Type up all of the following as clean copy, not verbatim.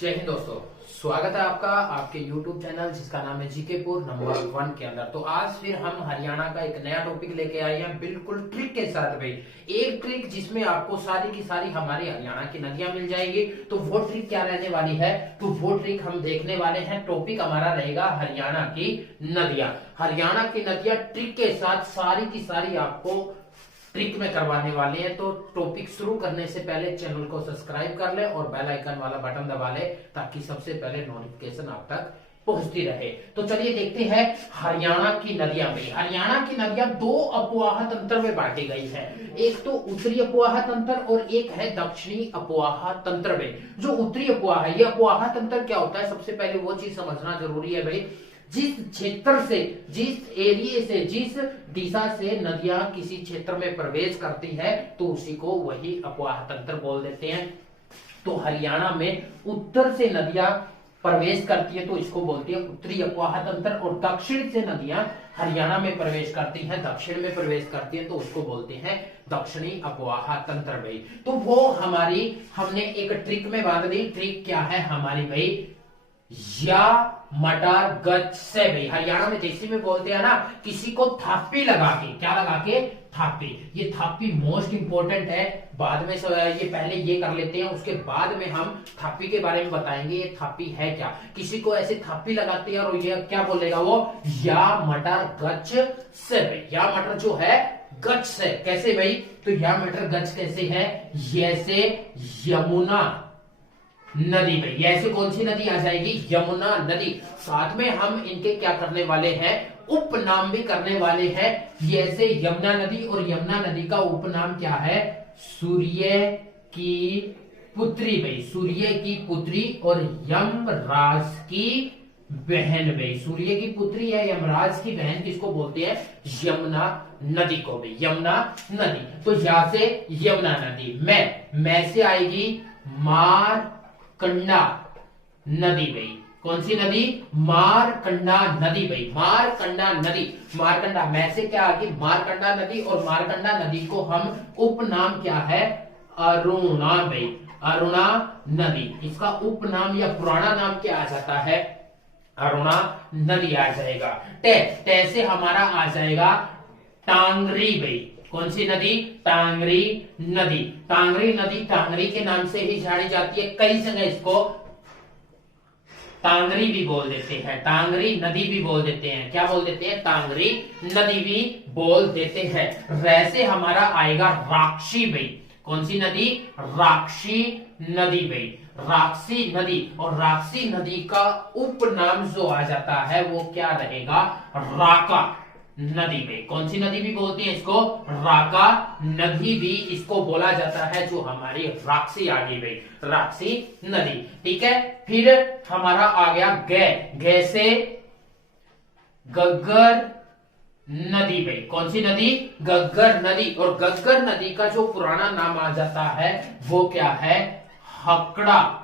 जय हिंद दोस्तों, स्वागत है आपका आपके YouTube चैनल जिसका नाम है जीकेपुर नंबर 1 के अंदर। तो आज फिर हम हरियाणा का एक नया टॉपिक लेके आए हैं, बिल्कुल ट्रिक के साथ भाई। एक ट्रिक जिसमें आपको सारी की सारी हमारी हरियाणा की नदियां मिल जाएगी। तो वो ट्रिक क्या रहने वाली है, तो वो ट्रिक हम देखने वाले हैं। टॉपिक हमारा रहेगा हरियाणा की नदियां। हरियाणा की नदियां ट्रिक के साथ सारी की सारी आपको ट्रिक में करवाने वाले हैं। तो टॉपिक शुरू करने से पहले चैनल को सब्सक्राइब कर ले और बेल आइकन वाला बटन दबा ले, ताकि सबसे पहले नोटिफिकेशन आप तक पहुंचती रहे। तो चलिए देखते हैं हरियाणा की नदियां में। हरियाणा की नदियां दो अपवाह तंत्र में बांटी गई है। एक तो उत्तरी अपवाह तंत्र और एक है दक्षिणी अपवाह तंत्र में। जो उत्तरी अपवाह है, ये अपवाह तंत्र क्या होता है, सबसे पहले वो चीज समझना जरूरी है भाई। जिस क्षेत्र से, जिस एरिया से, जिस दिशा से नदियां किसी क्षेत्र में प्रवेश करती है, तो उसी को वही अपवाह तंत्र बोल देते हैं। तो हरियाणा में उत्तर से नदियां प्रवेश करती है तो इसको बोलती है उत्तरी अपवाह तंत्र, और दक्षिण से नदियां हरियाणा में प्रवेश करती हैं, दक्षिण में प्रवेश करती है तो उसको बोलते हैं दक्षिणी अपवाह तंत्र भाई। तो वो हमारी हमने एक ट्रिक में बांध दी। ट्रिक क्या है हमारी भाई, या मटर गच से भाई। हरियाणा में देसी में बोलते हैं ना, किसी को थापी लगा के, क्या लगा के, थापी। ये थापी मोस्ट इंपोर्टेंट है। बाद में ये पहले ये कर लेते हैं, उसके बाद में हम थापी के बारे में बताएंगे ये थापी है क्या। किसी को ऐसे थापी लगाते हैं और ये क्या बोलेगा वो, या मटर गच से भाई। या मटर जो है गच से, कैसे भाई, तो या मटर गच कैसे है, जैसे यमुना नदी भाई। ऐसे कौन सी नदी आ जाएगी, यमुना नदी। साथ में हम इनके क्या करने वाले हैं, उपनाम भी करने वाले हैं। जैसे यमुना नदी, और यमुना नदी का उपनाम क्या है, सूर्य की पुत्री भाई। सूर्य की पुत्री और यमराज की बहन भाई। सूर्य की पुत्री है यमराज की बहन, किसको बोलते हैं, यमुना नदी को भाई, यमुना नदी। तो यहां से यमुना नदी, मैं से आएगी मारकंडा नदी भाई। कौन सी नदी, मारकंडा नदी भाई। मारकंडा नदी, मारकंडा मैं से क्या आगे, मारकंडा नदी। और मारकंडा नदी को हम उपनाम क्या है, अरुणा भाई, अरुणा नदी। इसका उपनाम या पुराना नाम क्या आ जाता है, अरुणा नदी आ जाएगा। टे से हमारा आ जाएगा टांगरी भाई। कौन सी नदी, टांगरी नदी। टांगरी नदी टांगरी के नाम से ही जानी जाती है। कई जगह इसको टांगरी भी बोल देते हैं, टांगरी नदी भी बोल देते हैं। क्या बोल देते हैं, टांगरी नदी भी बोल देते हैं। वैसे हमारा आएगा राक्षी भाई। कौन सी नदी, राक्षी नदी भाई, राक्षी नदी। और राक्षी नदी का उपनाम जो आ जाता है वो क्या रहेगा, राका नदी में। कौन सी नदी भी बोलती है इसको, राका नदी भी इसको बोला जाता है, जो हमारी राक्षी आ गई भाई, राक्षी नदी। ठीक है, फिर हमारा आ गया गे से गग्गर नदी भाई। कौन सी नदी, गग्गर नदी। और गग्गर नदी का जो पुराना नाम आ जाता है वो क्या है, हकड़ा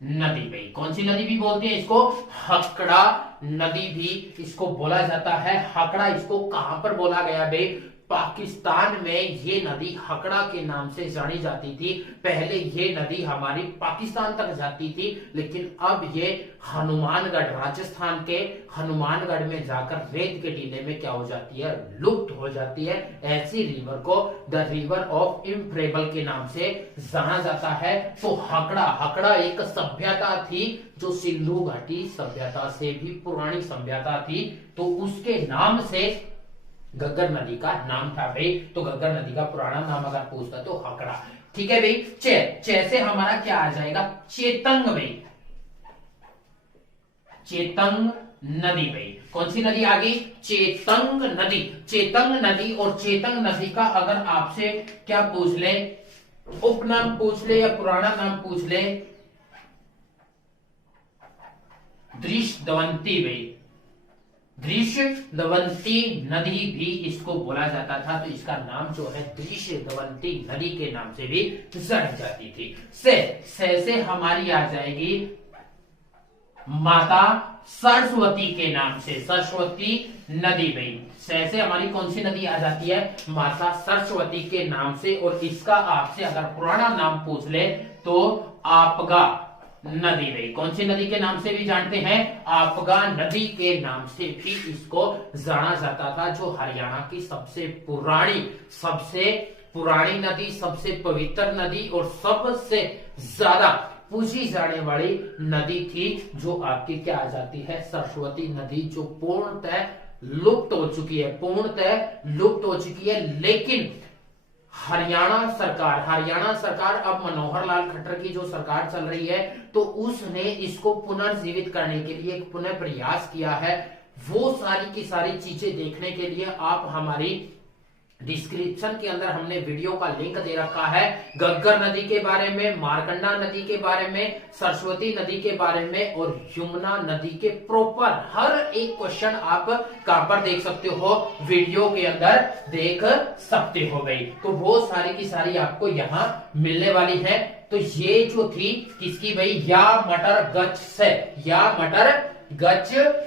नदी भाई। कौन सी नदी भी बोलते हैं इसको, हकड़ा नदी भी इसको बोला जाता है। हकड़ा इसको कहां पर बोला गया भाई, पाकिस्तान में ये नदी हकड़ा के नाम से जानी जाती थी। पहले ये नदी हमारी पाकिस्तान तक जाती थी, लेकिन अब ये हनुमानगढ़, राजस्थान के हनुमानगढ़ में जाकर रेत के टीले में क्या हो जाती है, लुप्त हो जाती है। ऐसी रिवर को द रिवर ऑफ इम्प्रेबल के नाम से जाना जाता है। तो हकड़ा एक सभ्यता थी जो सिंधु घाटी सभ्यता से भी पुरानी सभ्यता थी, तो उसके नाम से गग्गर नदी का नाम था भाई। तो गग्गर नदी का पुराना नाम अगर पूछता तो हकड़ा। ठीक है भाई। चे से हमारा क्या आ जाएगा, चेतंग भाई, चेतंग नदी भाई। कौन सी नदी आ गई, चेतंग नदी। चेतंग नदी, और चेतंग नदी का अगर आपसे क्या पूछ ले, उपनाम पूछ ले या पुराना नाम पूछ ले, दृश्यवंती भाई। दृश्यवंती नदी भी इसको बोला जाता था, तो इसका नाम जो है दृश्यवंती नदी के नाम से भी जानी जाती थी। से हमारी आ जाएगी माता सरस्वती के नाम से, सरस्वती नदी भाई। से हमारी कौन सी नदी आ जाती है, माता सरस्वती के नाम से। और इसका आपसे अगर पुराना नाम पूछ ले तो आपगा नदी भाई। कौन सी नदी के नाम से भी जानते हैं? आपगा नदी के नाम से भी इसको जाना जाता था, जो हरियाणा की सबसे पुरानी नदी, सबसे पवित्र नदी और सबसे ज्यादा पूजी जाने वाली नदी थी, जो आपकी क्या आ जाती है? सरस्वती नदी, जो पूर्णतः लुप्त हो चुकी है। लेकिन हरियाणा सरकार अब मनोहर लाल खट्टर की जो सरकार चल रही है, तो उसने इसको पुनर्जीवित करने के लिए एक पुनः प्रयास किया है। वो सारी की सारी चीजें देखने के लिए आप हमारी डिस्क्रिप्शन के अंदर हमने वीडियो का लिंक दे रखा है। गग्गर नदी के बारे में, मारकंडा नदी के बारे में, सरस्वती नदी के बारे में और यमुना नदी के प्रॉपर हर एक क्वेश्चन आप कहां पर देख सकते हो? वीडियो के अंदर देख सकते हो भाई। तो वो सारी की सारी आपको यहाँ मिलने वाली है। तो ये जो थी किसकी भाई? या मटर गच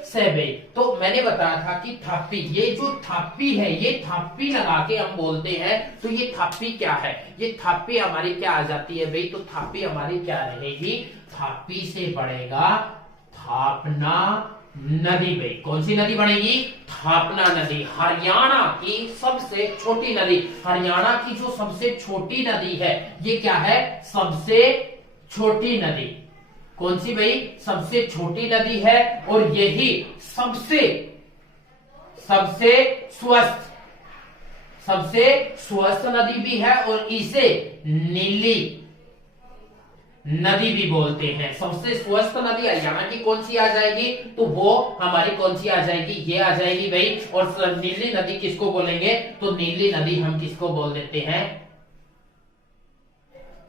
से भाई। तो मैंने बताया था कि थाप्पी, ये जो थाप्पी है, ये थाप्पी लगा के हम बोलते हैं। तो ये थाप्पी क्या है? ये थाप्पी हमारी क्या आ जाती है भाई? तो थाप्पी हमारी क्या रहेगी? थाप्पी से पड़ेगा थापना नदी भाई। कौन सी नदी बनेगी? थापना नदी। हरियाणा की सबसे छोटी नदी, हरियाणा की जो सबसे छोटी नदी है, ये क्या है? सबसे छोटी नदी। कौन सी भाई? सबसे छोटी नदी है और यही सबसे स्वस्थ नदी भी है और इसे नीली नदी भी बोलते हैं। सबसे स्वस्थ नदी हरियाणा की कौन सी आ जाएगी? तो वो हमारी कौन सी आ जाएगी? ये आ जाएगी भाई। और नीली नदी किसको बोलेंगे? तो नीली नदी हम किसको बोल देते हैं?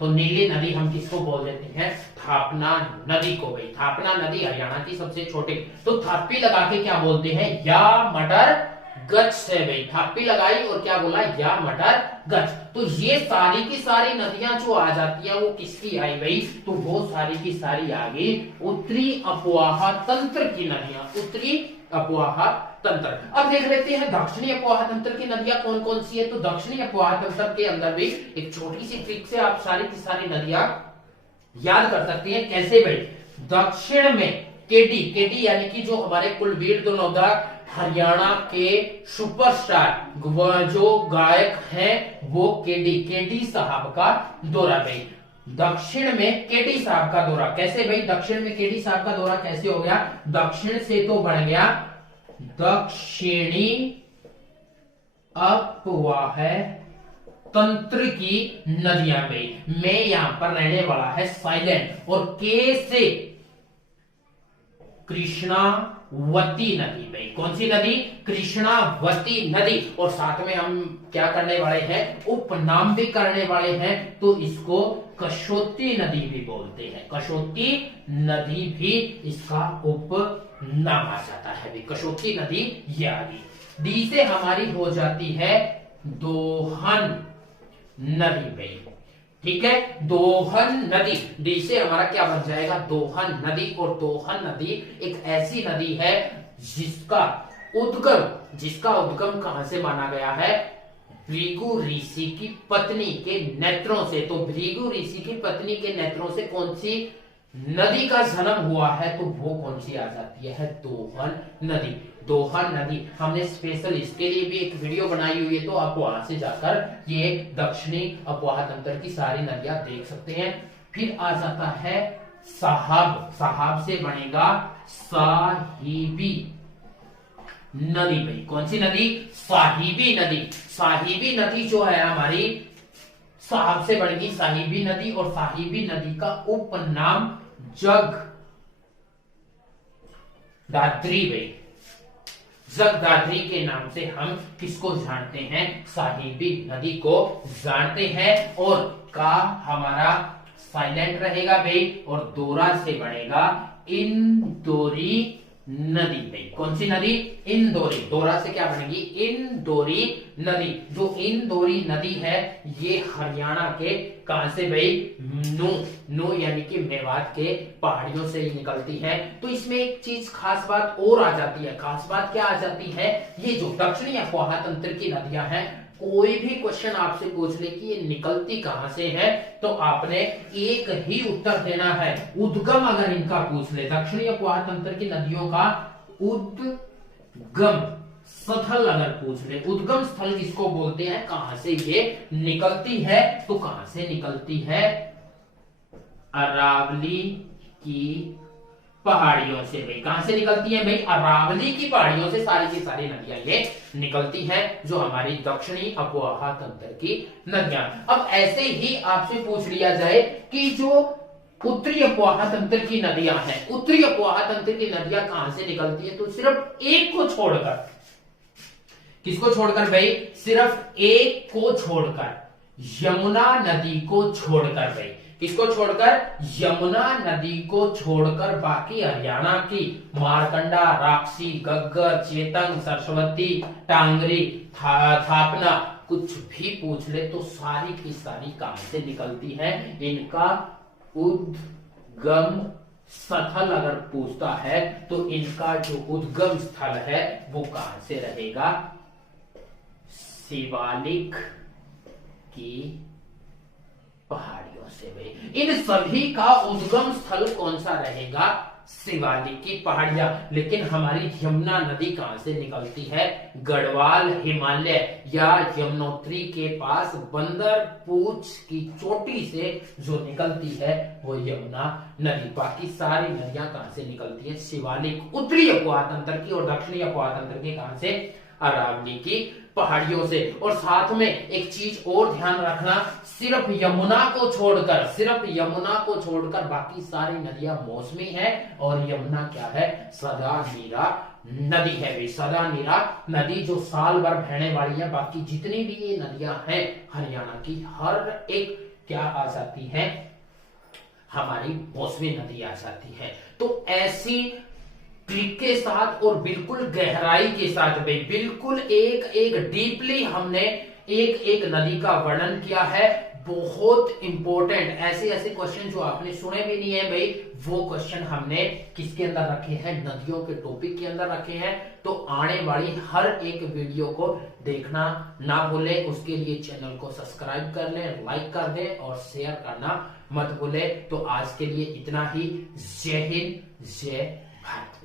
तो नीली नदी हम किसको बोल देते हैं? थापना नदी को भाई। थापना नदी हरियाणा की सबसे छोटी। तो थाप्पी लगा के क्या बोलते हैं? या मटर गच से भाई। थाप्पी लगाई और क्या बोला? या मटर गच। तो ये सारी की सारी नदियां जो आ जाती है, वो किसकी आई भाई? तो वो सारी की सारी आ गई उत्तरी अपवाह तंत्र की नदियां, उत्तरी अपवाह तंत्र। अब देख लेते हैं दक्षिणी अपवाह तंत्र की नदियां कौन कौन सी है। तो दक्षिणी अपवाह तंत्र के अंदर भी एक छोटी सी ट्रिक से आप सारी की सारी नदियां याद कर सकते हैं। कैसे भाई? दक्षिण में केडी यानी कि जो हमारे कुलवीर दोनोदा हरियाणा के सुपरस्टार जो गायक हैं, वो केडी साहब का दौरा भाई। दक्षिण में केडी साहब का दौरा। कैसे भाई? दक्षिण में केडी साहब का दौरा कैसे हो गया? दक्षिण से तो बन गया दक्षिणी अपवाह तंत्र की नदियां भाई। में यहां पर रहने वाला है साइलेंट और के से कृष्णावती नदी भाई। कौन सी नदी? कृष्णावती नदी। और साथ में हम क्या करने वाले हैं? उपनाम भी करने वाले हैं। तो इसको कशोती नदी भी बोलते हैं। कशोती नदी भी इसका उपनाम आ जाता है भाई। कशोती नदी ये आ गई। डी से हमारी हो जाती है दोहन नदी भाई। ठीक है, दोहन नदी। डी से हमारा क्या बन जाएगा? दोहन नदी। और दोहन नदी एक ऐसी नदी है जिसका उद्गम कहां से माना गया है? भृगु ऋषि की पत्नी के नेत्रों से। तो भृगु ऋषि की पत्नी के नेत्रों से कौन सी नदी का जन्म हुआ है? तो वो कौन सी आ जाती है? दोहन नदी। दोहन नदी हमने स्पेशल इसके लिए भी एक वीडियो बनाई हुई है, तो आप वहां से जाकर ये दक्षिणी अपवाह तंत्र की सारी नदियां देख सकते हैं। फिर आ जाता है साहब। साहब से बनेगा साहिबी नदी भाई। कौन सी नदी? साहिबी नदी। साहिबी नदी जो है हमारी साहब से बनेगी साहिबी नदी। और साहिबी नदी का उपनाम जगदात्री भाई। जगदात्री के नाम से हम किसको जानते हैं? साहिबी नदी को जानते हैं। और का हमारा साइलेंट रहेगा भाई। और दोरा से बनेगा इंदौरी नदी भाई। कौन सी नदी? इंदौरी। दोरा से क्या बनेगी? इंदौरी नदी। जो इंदौरी नदी है, ये हरियाणा के कहां से भाई? नू यानी कि मेवात के पहाड़ियों से ही निकलती है। तो इसमें एक चीज खास बात और आ जाती है। खास बात क्या आ जाती है? ये जो दक्षिणी अपवाह तंत्र की नदियां हैं, कोई भी क्वेश्चन आपसे पूछ ले कि ये निकलती कहां से है, तो आपने एक ही उत्तर देना है। उद्गम अगर इनका पूछ ले, दक्षिणी अपवाह तंत्र की नदियों का उद्गम स्थल अगर पूछ ले, उद्गम स्थल किसको बोलते हैं, कहां से ये निकलती है, तो कहां से निकलती है, अरावली की पहाड़ियों से। भाई कहां से निकलती है, भाई अरावली की पहाड़ियों से सारी की सारी नदियां ये निकलती हैं, जो हमारी दक्षिणी अपवाह तंत्र की नदियां। अब ऐसे ही आपसे पूछ लिया जाए कि जो उत्तरी अपवाह तंत्र की नदियां हैं, उत्तरी अपवाह तंत्र की नदियां कहां से निकलती है, तो सिर्फ एक को छोड़कर, किसको छोड़कर भाई, सिर्फ एक को छोड़कर, यमुना नदी को छोड़कर, भाई किसको छोड़कर, यमुना नदी को छोड़कर बाकी हरियाणा की मारकंडा, राप्सी, गग्गर, चेतंग, सरस्वती, टांगरी, थापना, कुछ भी पूछ ले तो सारी की सारी कहां से निकलती है, इनका उद्गम स्थल अगर पूछता है तो इनका जो उद्गम स्थल है वो कहां से रहेगा, शिवालिक की पहाड़ियों से। भाई इन सभी का उद्गम स्थल कौन सा रहेगा, शिवालिक की पहाड़ियां। लेकिन हमारी यमुना नदी कहां से निकलती है, गढ़वाल हिमालय या यमुनोत्री के पास बंदर पूछ की चोटी से जो निकलती है वो यमुना नदी। बाकी सारी नदियां कहां से निकलती है, शिवालिक उत्तरी अपवाह तंत्र की और दक्षिणी अपवाह तंत्र की कहां से, अरावली की पहाड़ियों से। और साथ में एक चीज और ध्यान रखना, सिर्फ यमुना को छोड़कर, सिर्फ यमुना को छोड़कर बाकी सारी नदियां मौसमी है और यमुना क्या है, सदा नीरा नदी है। भाई सदा नीरा नदी जो साल भर बहने वाली है। बाकी जितनी भी ये नदियां हैं हरियाणा की, हर एक क्या आ जाती है, हमारी मौसमी नदी आ जाती है। तो ऐसी ट्रिक के साथ और बिल्कुल गहराई के साथ, भाई बिल्कुल एक एक डीपली हमने एक एक नदी का वर्णन किया है। बहुत इंपॉर्टेंट ऐसे ऐसे क्वेश्चन जो आपने सुने भी नहीं है भाई, वो क्वेश्चन हमने किसके अंदर रखे हैं, नदियों के टॉपिक के अंदर रखे हैं। तो आने वाली हर एक वीडियो को देखना ना भूले, उसके लिए चैनल को सब्सक्राइब कर लें, लाइक कर दें और शेयर करना मत भूले। तो आज के लिए इतना ही। जय हिंद, जय भारत।